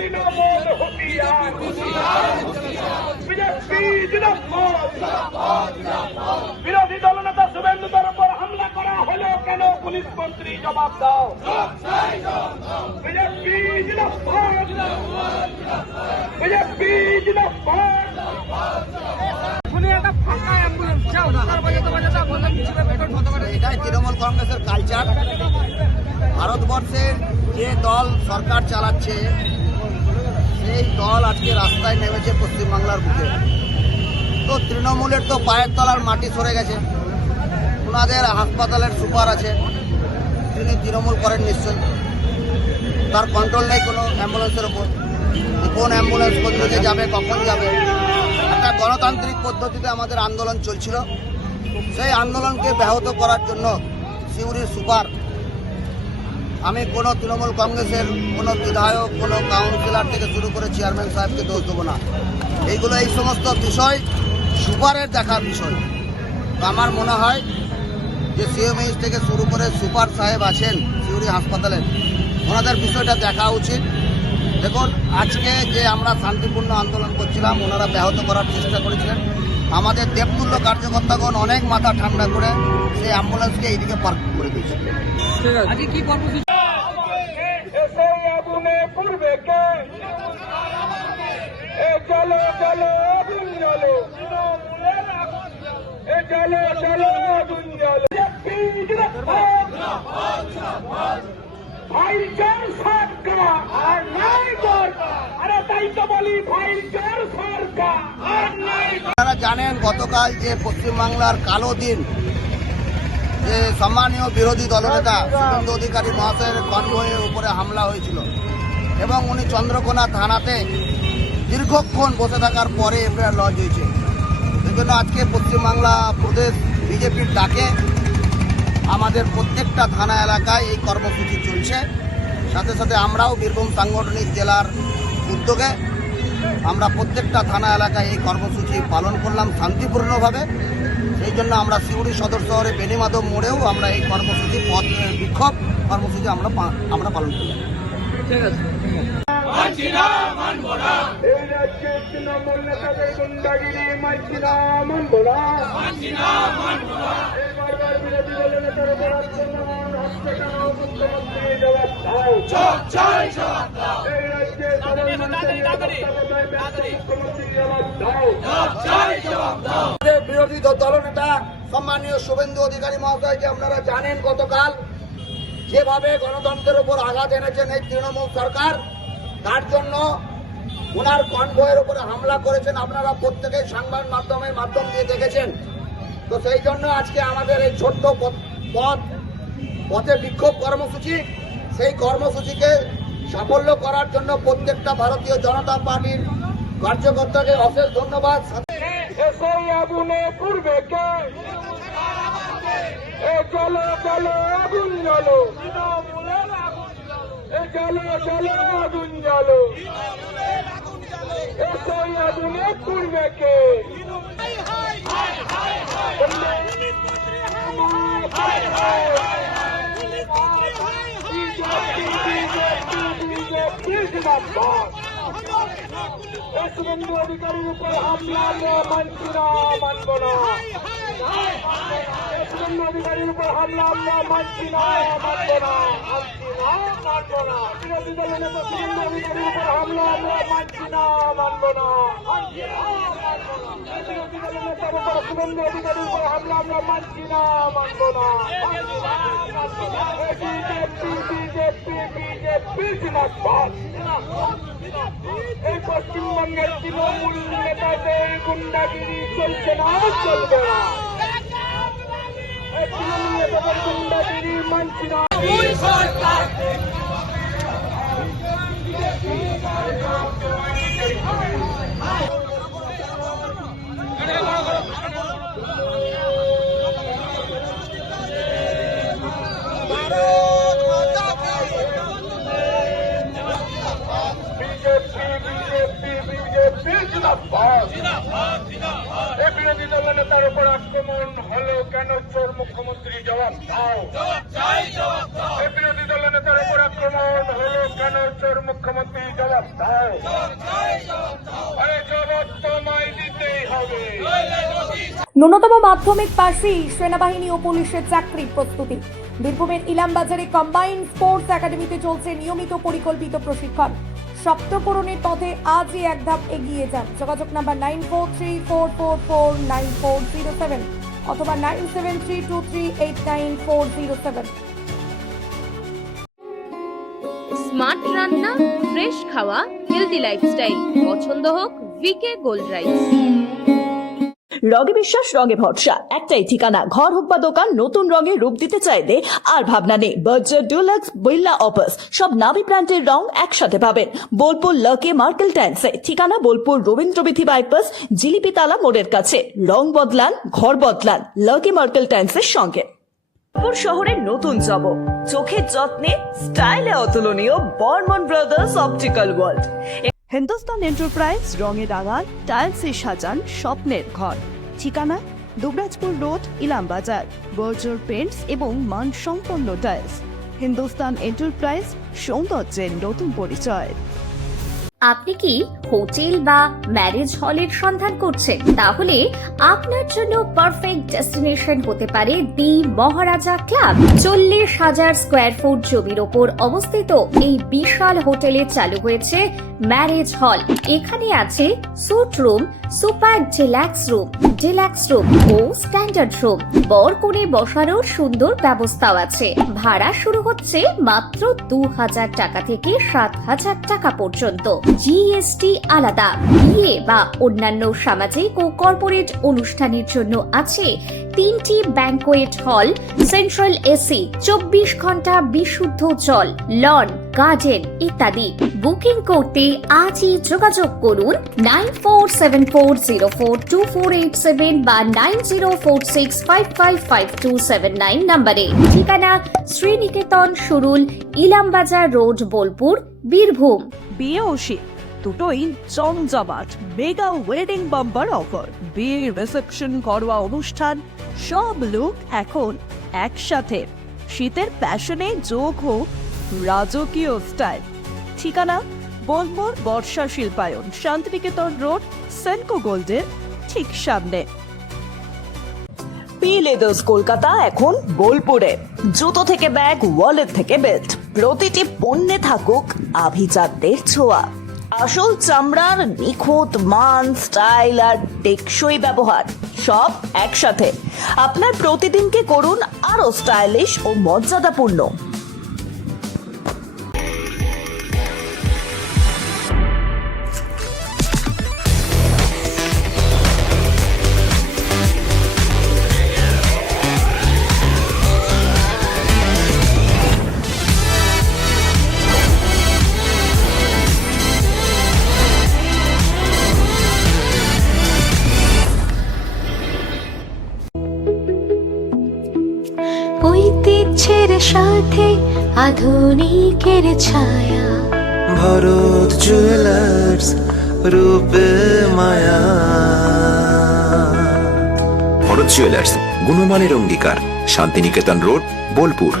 তৃণমূল হুঁশিয়ার, বিজেপি জিন্দাবাদ। বিরোধী দলনেতা শুভেন্দুদের উপর হামলা করা হলো কেন? পুলিশ মন্ত্রী জবাব দাও। বিজেপি জিন্দাবাদ, বিজেপি জিন্দাবাদ। এটাই তৃণমূল কংগ্রেসের কালচার। ভারতবর্ষের যে দল সরকার চালাচ্ছে সেই দল আজকে রাস্তায় নেমেছে পশ্চিমবাংলার বুকে। তো তৃণমূলের তো পায়ের তলার মাটি সরে গেছে। ওনাদের হাসপাতালের সুপার আছে, তিনি তৃণমূল করেন নিশ্চয়ই। তার কন্ট্রোল নেই কোনো অ্যাম্বুলেন্সের ওপর, কোন অ্যাম্বুলেন্স কোথা যাবে, কখন যাবে। একটা গণতান্ত্রিক পদ্ধতিতে আমাদের আন্দোলন চলছিল, সেই আন্দোলনকে ব্যাহত করার জন্য সিউড়ির সুপার, আমি কোনো তৃণমূল কংগ্রেসের কোনো বিধায়ক, কোনো কাউন্সিলর থেকে শুরু করে চেয়ারম্যান সাহেবকে দোষ দেবো না। এইগুলো এই সমস্ত বিষয় সুপারের দেখার বিষয়। আমার মনে হয় যে সিএমএইচ থেকে শুরু করে সুপার সাহেব আছেন সিউড়ি হাসপাতালের, ওনাদের বিষয়টা দেখা উচিত। দেখুন, আজকে যে আমরা শান্তিপূর্ণ আন্দোলন করছিলাম, ওনারা ব্যাহত করার চেষ্টা করেছিলেন। আমাদের দেবতুল্য কার্যকর্তাগণ অনেক মাথা ঠান্ডা করে সেই অ্যাম্বুলেন্সকে এইদিকে পার্ক করে দিয়েছে। আজকে কি কর্মসূচি? আগুনে পূর্বে কে চলো চলো আগুন জ্বলো, চলো চলো আগুন জ্বলো। ভাইচার সরকার আর নাই দরকার। আরে তাই তো বলি, ভাইচার সরকার আর নাই। আপনারা জানেন গতকাল যে পশ্চিমবাংলার কালো দিন, যে সম্মানীয় বিরোধী দলনেতা শুভেন্দু অধিকারী মহাশয়ের কনভয়ের উপরে হামলা হয়েছিল এবং উনি চন্দ্রকোনা থানাতে দীর্ঘক্ষণ বসে থাকার পরে এফআইআর লঞ্চ হয়েছে। সেজন্য আজকে পশ্চিমবাংলা প্রদেশ বিজেপির ডাকে আমাদের প্রত্যেকটা থানা এলাকায় এই কর্মসূচি চলছে। সাথে সাথে আমরাও বীরভূম সাংগঠনিক জেলার উদ্যোগে আমরা প্রত্যেকটা থানা এলাকায় এই কর্মসূচি পালন করলাম শান্তিপূর্ণভাবে। এই জন্য আমরা সিউড়ি সদর শহরে বেনিমাধব মোড়েও আমরা এই কর্মসূচি পথ বিক্ষোভ কর্মসূচি আমরা পালন করলাম। ঠিক আছে। এই রাজ্যে তৃণমূল নেতাদের গুন্ডাগিরি মানছি না, মানব না। এই বারবার বিরোধী দলের নেতার উপর আক্রমণ হচ্ছে কেন? মুখ্যমন্ত্রী জবাব দাও। এই রাজ্যে সাধারণ মানুষের নিরাপত্তায় ব্যস্ত, মুখ্যমন্ত্রী জবাব দাও। বিরোধী দলনেতা সম্মানীয় শুভেন্দু অধিকারী মহাশয়কে আপনারা জানেন, গতকাল যেভাবে গণতন্ত্রের উপর আঘাত এনেছেন এই তৃণমূল সরকার, তার জন্য ওনার কনভয়ের উপরে হামলা করেছেন। আপনারা প্রত্যেকেই সংবাদ মাধ্যম দিয়ে দেখেছেন। তো সেই জন্য আজকে আমাদের এই ছোট্ট পথে বিক্ষোভ কর্মসূচি, সেই কর্মসূচিকে সাফল্য করার জন্য প্রত্যেকটা ভারতীয় জনতা পার্টির কার্যকর্তাকে অশেষ ধন্যবাদ। এসই আগুনে পূর্বে কে চলো চলো আগুন জ্বলো, চলো চলো আগুন জ্বলো। এসই আগুনে পূর্বে কে শুভেন্দু অধিকারীর উপর হামলা মানছি না, মানব না। শুভেন্দু অধিকারীর উপর হামলা মানছি না, মানব না, মানব না। বিরোধী দলের নেতা শুভেন্দু অধিকারীর উপর হামলা মানছি না, মানব না। বিরোধী দলের নেতার উপর শুভেন্দু অধিকারীর উপর হামলা মানছি না, মানব না। বিজেপি বিজেপি বিজেপি জিন্দাবাদ। এই পশ্চিমবঙ্গের তৃণমূল নেতাদের গুন্ডাগিরি চলছে না, চলবে না। এই তৃণমূল নেতাদের গুন্ডাগিরি মানছি না। বিরোধী দলের নেতার উপর আক্রমণ হলো কেন? চোর মুখ্যমন্ত্রী জবাব দাও। বিরোধী দলের নেতার উপর আক্রমণ হলো কেন? চোর মুখ্যমন্ত্রী জবাব দাও। আরে জবাব তোমায় দিতেই হবে। ন্যূনতম মাধ্যমিক পাশেই সেনাবাহিনী ও পুলিশের চাকরি প্রস্তুতি। বীরভূমের ইলামবাজারে কম্বাইন্ড স্পোর্টস একাডেমিতে চলছে নিয়মিত পরিকল্পিত প্রশিক্ষণ। সপ্তপূরণের পথে আজই এক ধাপ এগিয়ে যান। যোগাযোগ নাম্বার 9434449407 অথবা 9732389407। স্মার্ট রান্না, ফ্রেশ খাওয়া, হেলদি লাইফস্টাইল, পছন্দ হোক ভিকে গোল্ড রাইস। রঙে বিশ্বাস, রঙে ভরসা, একটাই ঠিকানা। ঘর হোক বা দোকান, নতুন রঙে রূপ দিতে চাইলে আর ভাবনা নেই। বার্জার, ডুলাক্স, বিল্লা, অপাস সব নামি ব্র্যান্ডের রং একসাথে পাবেন বোলপুর লাকি মার্কেল টাইলসে। ঠিকানা বোলপুর রবীন্দ্রবিথি বাইপাস, জিলিপিতালা মোড়ের কাছে। রং বদলান, ঘর বদলান লাকি মার্কেল টাইলসের সঙ্গে। বোলপুর শহরের নতুন জব, চোখের যত্নে স্টাইলে অতুলনীয় Barman brothers optical world. Hindustan enterprise রঙে রাঙান, টাইলসে সাজান স্বপ্নের ঘর। ঠিকানা Dubrajpur road, Ilambazar. Berger paints এবং মানসম্পন্ন টাইলস। হিন্দুস্তান এন্টারপ্রাইজ, সৌন্দর্যের নতুন পরিচয়। আপনি কি হোটেল বা ম্যারেজ হলের সন্ধান করছেন? তাহলে আপনার জন্য পারফেক্ট ডেস্টিনেশন হতে পারে দি মহারাজা ক্লাব। 40,000 স্কোয়ার ফুট জমির ওপর অবস্থিত এই বিশাল হোটেলে চালু হয়েছে ম্যারেজ হল। এখানে আছে suite room, super deluxe room ও স্ট্যান্ডার্ড রুম। বর কনে বসানোর সুন্দর ব্যবস্থাও আছে। ভাড়া শুরু হচ্ছে মাত্র 2,000 টাকা থেকে 7,000 টাকা পর্যন্ত। জিএসটি আলাদা। বিয়ে বা অন্যান্য সামাজিক ও কর্পোরেট অনুষ্ঠানের জন্য আছে 3টি ব্যাংকোয়েট হল, সেন্ট্রাল এসি, 24 ঘন্টা বিশুদ্ধ জল, লন, গার্ডেন ইত্যাদি। বুকিং করতে আজই যোগাযোগ করুন 9474042487 বা 9046555279 নম্বরে। ঠিকানা শ্রীনিকেতন সুরুল, ইলামবাজার রোড, বোলপুর, বীরভূম। বিয়ে ও শীত দুটোই জমজমাট মেগা ওয়েডিং বাম্পার অফার। বিয়ে, রিসেপশন, ঘরোয়া অনুষ্ঠান সব লুক এখন একসাথে। শীতের প্যাশনে যোগ হোক রাজকীয় স্টাইল। ঠিকানা বোলপুর বর্ষা শিল্পায়ন, শান্তিনিকেতন রোড, সেনকো গোল্ডের ঠিক সামনে। পি লেদার্স কলকাতা এখন বোলপুরে। জুতো থেকে ব্যাগ, ওয়ালেট থেকে বেল্ট, প্রতিটি পণ্যে থাকুক আভিজাত্যের ছোঁয়া। আসল চামড়ার নিখুঁত মান, স্টাইল আর টেকসই ব্যবহার সব একসাথে। আপনার প্রতিদিনকে করুন আরো স্টাইলিশ ও মর্যাদাপূর্ণ। ঐতিহ্যের সাথে আধুনিকের ছায়া। ভরত জুয়েলার্স, রূপে মায়া। ভরত জুয়েলার্স, গুণমানের অঙ্গীকার, শান্তিনিকেতন রোড, বোলপুর।